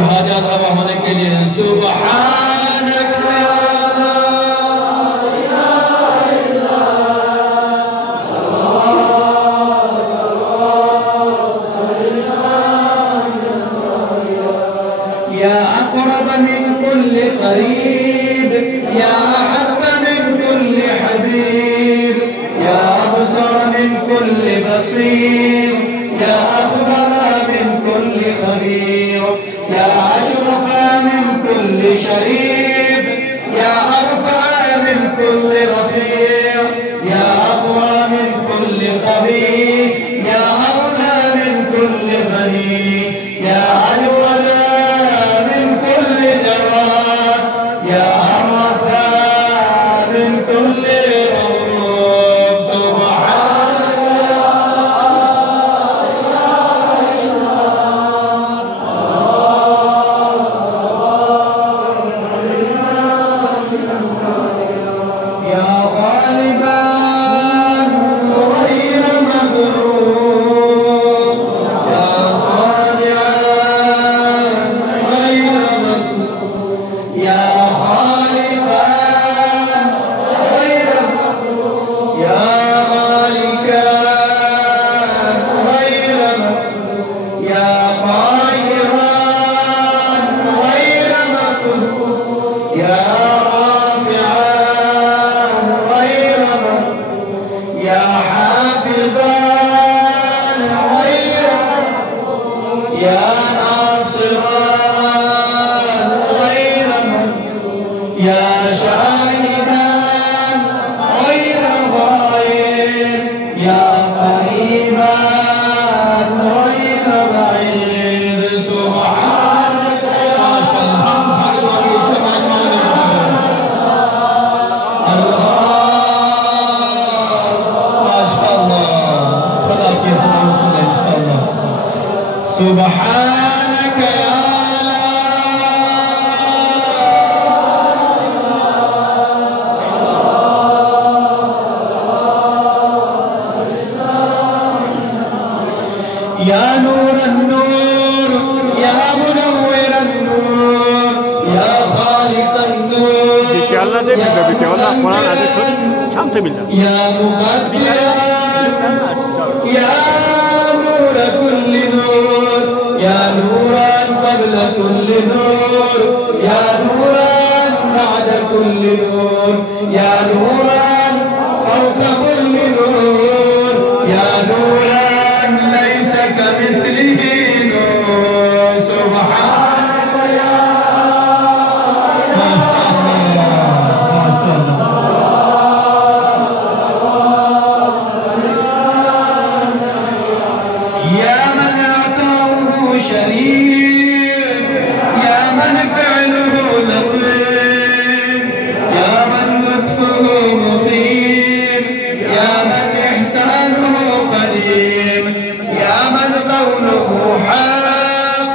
की हाजात रवा होने के लिए सुब्हानक या من كل قريب يا أحب من كل حبيب يا أبصر من كل بصير يا أخبر من كل خبير يا أشرف من كل شريف يا أرفع من كل رفيع يا أقوى من كل قوي يا أغنى من كل غني يا أجود سبحانك يا يا نور النور يا منور النور يا خالق النور يا مقدر يا نور كل نور يا نورا قبل كل نور يا نورا بعد كل نور يا نورا فوق كل نور يا نورا ليس كمثله نور سبحانك يا شريف يا من فعله لطيف يا من لطفه مقيم يا من إحسانه قديم يا من قوله حق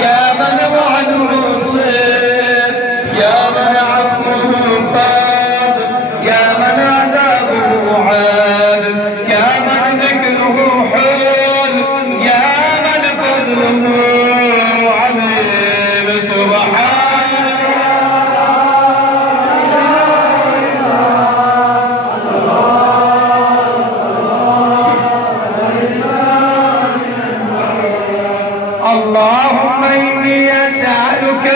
يا من وعده صدق يا من عفوه فاض يا من عذابه عادل يا من ذكره حول يا من فضله اللهم إني أسألك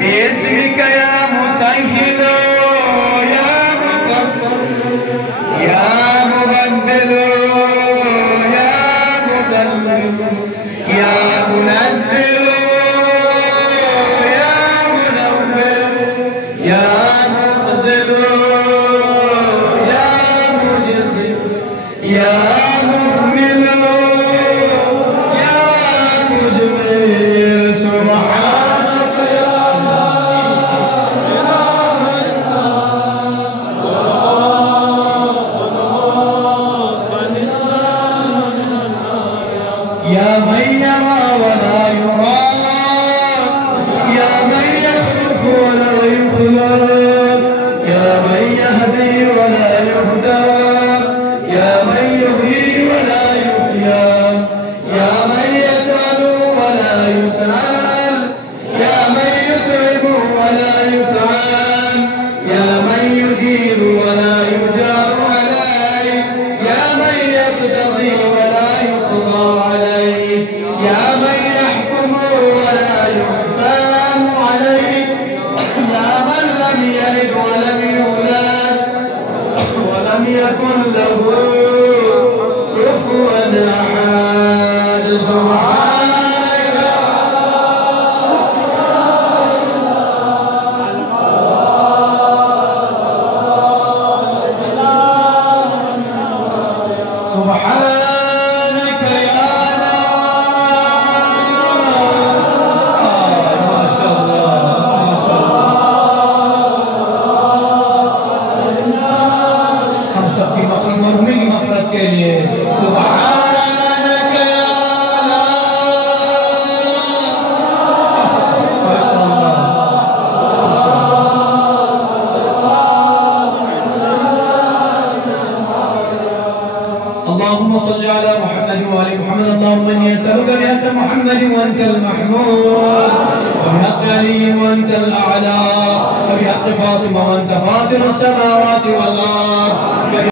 باسمك يا مسهل يا مفصل يا مبدل يا مذلل يا منزل يا منور يا مخزل يا مجزل يا مؤمن سبحانك يا يا من يرى ولا يرى يا من يخلق ولا يخلق يا من يهدي ولا يهدى يا من يحيي ولا يحيى يا من يسأل ولا يسأل يا من يحكم ولا يحكم عليه، يا من لم يلد ولم يولد ولم يكن له كفوا أحد. سبحانك سبحانك يا के लिए सुभानक या माशाअल्लाह। اللهم صل على محمد وآل محمد اللهم إني أسألك بحق محمد وأنت المحمود وبحق علي وأنت الأعلى وبحق فاطمة وأنت فاطر السماوات والأرض